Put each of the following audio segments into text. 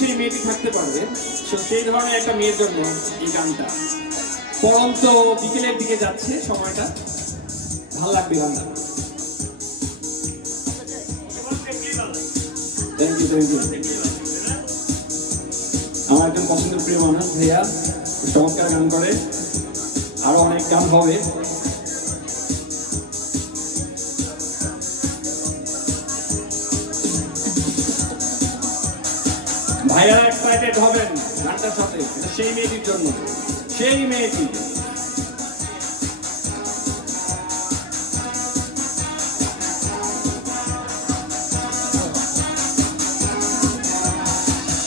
সেই মেয়েটি থাকতে পারবে। সেই ধরনের একটা মেয়ের জন্য এই গানটা। পরন্ত বিকেলের দিকে যাচ্ছে সময়টা। ভালো লাগবে গানটা। আমার একজন পছন্দের প্রিয় মানুষ ভাইয়া চমৎকার গান করে। আরও অনেক গান হবে। ভাইয়া এক্সাইটেড হবেন গানটার সাথে, এটা সেই মেয়েটির জন্য, সেই মেয়েটি।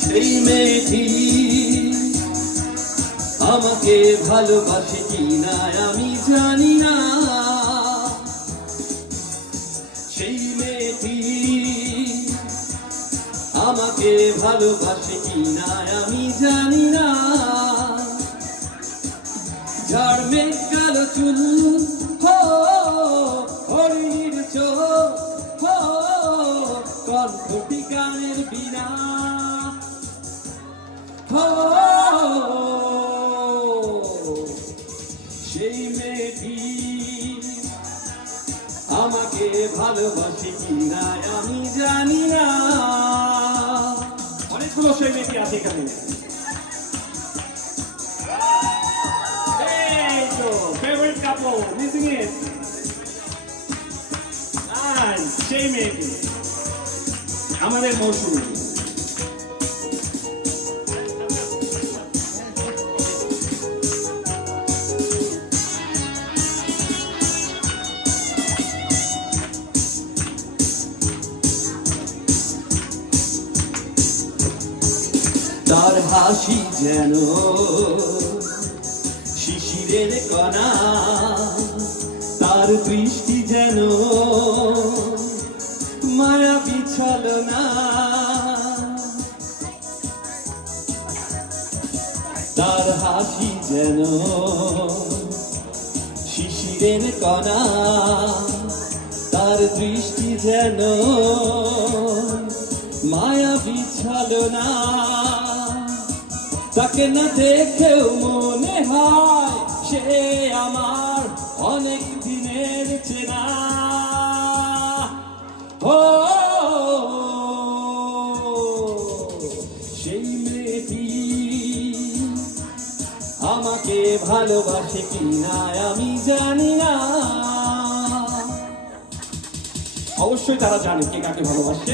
সেই মেয়েটি আমাকে ভালোবাসে কি না আমি জানি না। সেই মেয়েটি আমাকে ভালোবাসে কি না আমি জানি না। ঝড় মেঘ, কালো চুল হরিণীর চোখ, হো, কণ্ঠটি গানের বিনা হো, সেই মেয়েটি আমাকে ভালোবাসে কি না আমি জানি না। অনেকগুলো সেই মেয়েটি আছে এখানে এই তো ফেভারিট কাপল মিসিং ইট আর সেই মেয়েটি আমাদের মৌসুমী তার হাসি যেন শিশিরের কণা, তার দৃষ্টি যেন মায়া বিছল না তার হাসি যেন শিশিরের কণা, তার দৃষ্টি যেন মায়া বিছাল না তাকে না দেখেও মনে হয় সে আমার অনেক দিনের চেনা। ও, সেই মেয়েটি আমাকে ভালোবাসে কি না আমি জানি না। অবশ্যই তারা জানে কে কাকে ভালোবাসে।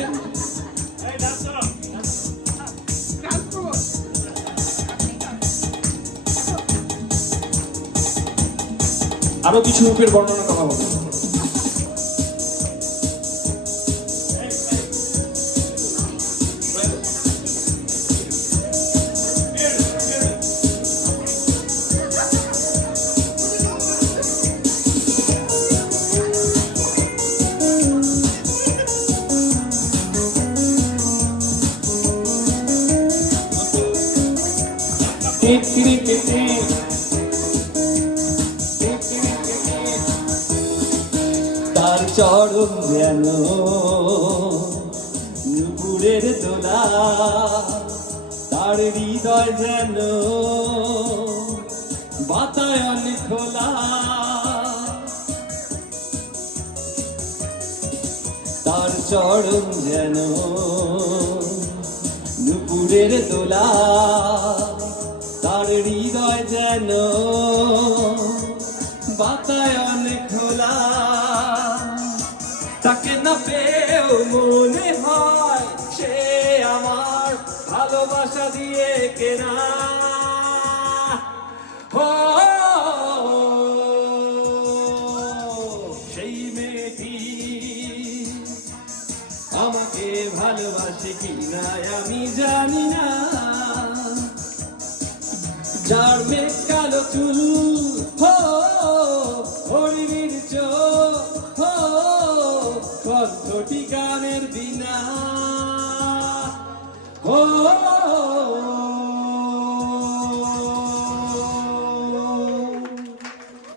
আরও কিছু রূপের বর্ণনা করা হবে। টিক টিক তার চরণ যেন নুপুরের দোলা তার হৃদয় যেন বাতায়ন খোলা। তার চরণ যেন নুপুরের দোলা তার হৃদয় যেন বাতায়ন খোলা। পেয়েও মনে হয় সে আমার ভালোবাসা দিয়ে কেনা। ও, সেই মেয়েটি আমাকে ভালোবাসে কি না আমি জানি না। যার মেঘ কালো চুল হরিণীর চোখ। Dominica Nervina. Oh.